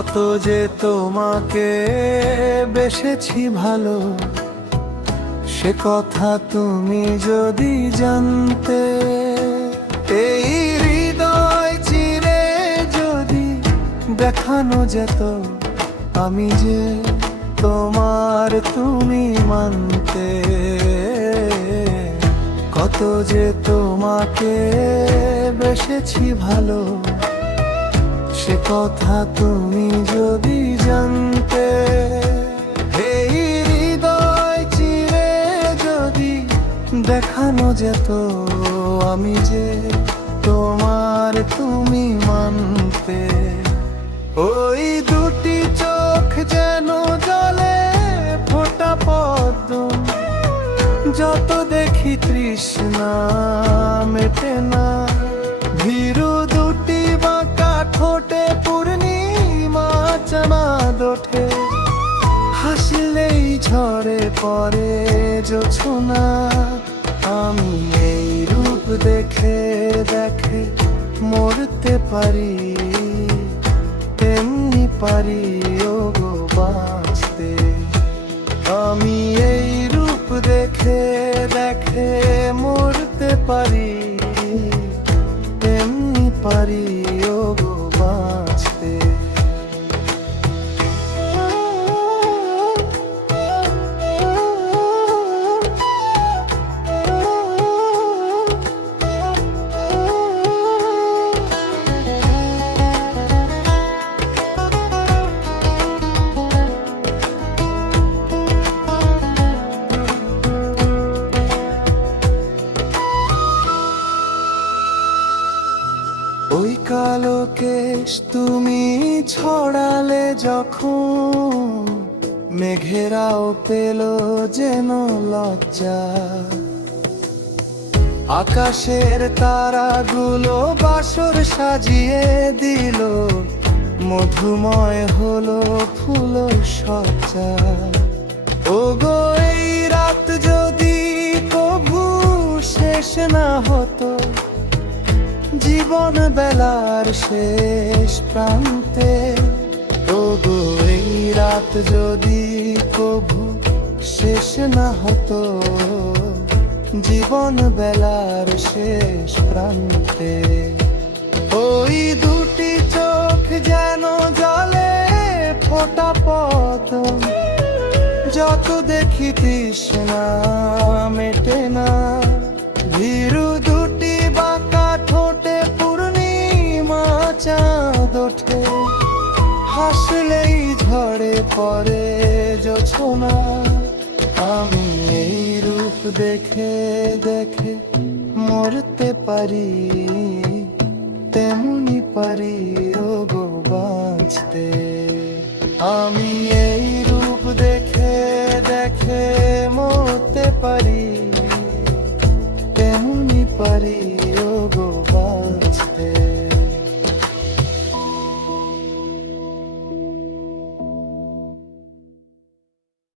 কত যে তোমাকে বেসেছি ভালো, সে কথা তুমি যদি জানতে। এই হৃদয় চিরে যদি দেখানো যেত আমি যে তোমার, তুমি মানতে। কত যে তোমাকে বেসেছি ভালো, সে কথা তুমি যদি জানতে। এই হৃদয় চিরে যদি দেখানো যেত আমি যে তোমার, তুমি মানতে। ওই দুটি চোখ যেন জলে ফোটা পদ্ম, যত দেখি তৃষ্ণা মেটে না। ভীরু দুটি বাঁকা ঠোঁটে পূর্ণিমা চাঁদ ওঠে, হাসলেই ঝরে পড়ে জোছনা। আমি এই রূপ দেখে দেখে মরতে পারি, তেমনি পারি ওগো বাঁচতে। আমি এই রূপ দেখে দেখে মরতে পারি, তেমনি পারি ওগো বাঁচতে। ওই কালো কেশ তুমি ছড়ালে যখন, মেঘেরাও পেল যেন লজ্জা। আকাশের তারাগুলো বাসর সাজিয়ে দিল, মধুময় হলো ফুল সজ্জা। ওগো এই রাত যদি কভু শেষ না হতো, জীবন বেলার শেষ প্রান্তে। ওগো এই রাত যদি কভু শেষ না হতো, জীবন বেলার শেষ প্রান্তে। ওই দুটি চোখ যেন জলে ফোটা পদ্ম, যত দেখি তৃষ্ণা মেটে না। ভীরু দুটি বাঁকা ঠোঁটে পূর্ণিমা চাঁদ ওঠে, হাসলেই ঝরে পড়ে জোছনা। আমি এই রূপ দেখে দেখে মরতে পারি, তেমনি পারি ওগো বাঁচতে। আমি এই রূপ দেখে দেখে মরতে পারি,